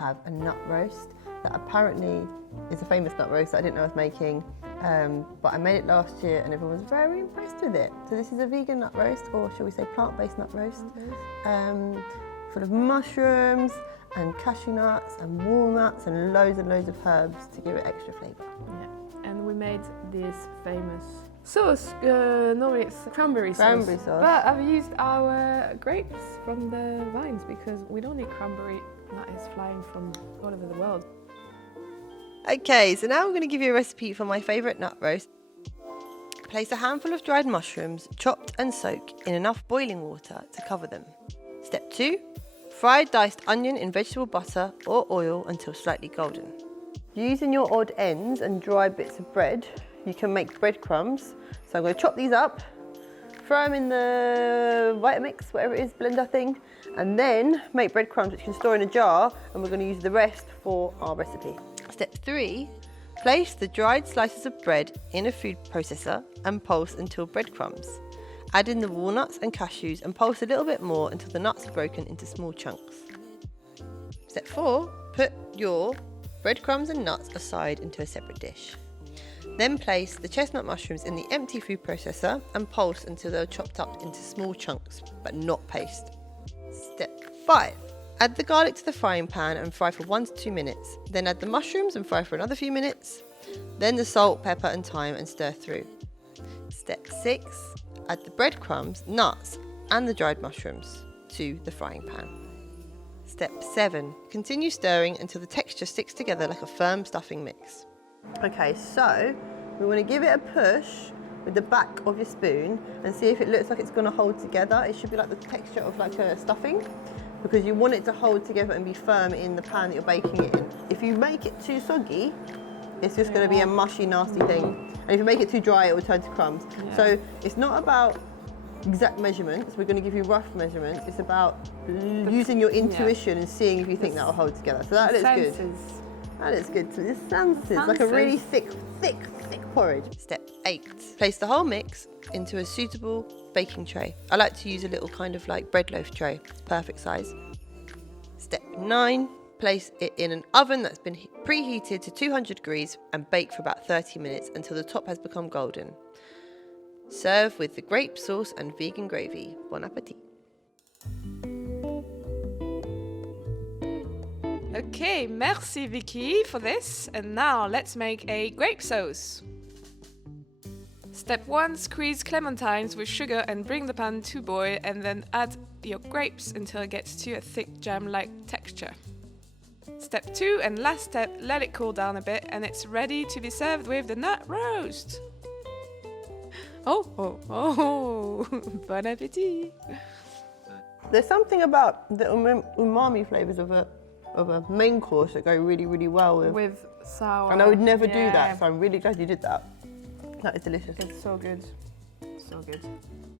have a nut roast that apparently is a famous nut roast that I didn't know I was making, but I made it last year and everyone was very impressed with it. So this is a vegan nut roast, or shall we say plant-based nut roast, full of mushrooms and cashew nuts and walnuts and loads of herbs to give it extra flavour. Yeah, and we made this famous sauce. Normally it's cranberry sauce. But I've used our grapes from the vines because we don't need cranberry that is flying from all over the world. Okay, so now I'm going to give you a recipe for my favourite nut roast. Place a handful of dried mushrooms, chopped and soaked, in enough boiling water to cover them. Step 2. Fry diced onion in vegetable butter or oil until slightly golden. Using your odd ends and dry bits of bread, you can make breadcrumbs. So I'm going to chop these up, throw them in the Vitamix, whatever it is, blender thing, and then make breadcrumbs which you can store in a jar, and we're going to use the rest for our recipe. Step 3. Place the dried slices of bread in a food processor and pulse until breadcrumbs. Add in the walnuts and cashews and pulse a little bit more until the nuts are broken into small chunks. Step 4. Put your breadcrumbs and nuts aside into a separate dish. Then place the chestnut mushrooms in the empty food processor and pulse until they're chopped up into small chunks, but not paste. Step 5. Add the garlic to the frying pan and fry for 1 to 2 minutes. Then add the mushrooms and fry for another few minutes. Then the salt, pepper and thyme and stir through. Step 6. Add the breadcrumbs, nuts and the dried mushrooms to the frying pan. Step 7. Continue stirring until the texture sticks together like a firm stuffing mix. Okay, so we want to give it a push with the back of your spoon and see if it looks like it's going to hold together. It should be like the texture of like a stuffing, because you want it to hold together and be firm in the pan that you're baking it in. If you make it too soggy, it's just going to be a mushy, nasty thing. And if you make it too dry, it will turn to crumbs. Yeah. So it's not about exact measurements. We're going to give you rough measurements. It's about using your intuition and seeing if you think that will hold together. So that looks good. That looks good. So this sounds like a really thick porridge. Step 8. Place the whole mix into a suitable baking tray. I like to use a little kind of like bread loaf tray. It's perfect size. Step 9. Place it in an oven that's been preheated to 200 degrees and bake for about 30 minutes until the top has become golden. Serve with the grape sauce and vegan gravy. Bon appetit. Okay, merci Vicky for this. And now let's make a grape sauce. Step 1. Squeeze clementines with sugar and bring the pan to boil, and then add your grapes until it gets to a thick jam-like texture. Step 2 and last step, let it cool down a bit and it's ready to be served with the nut roast. Oh, bon appetit. There's something about the umami flavours of a main course that go really, really well with sour. And I would never do that, so I'm really glad you did that. That is delicious. It's so good. So good.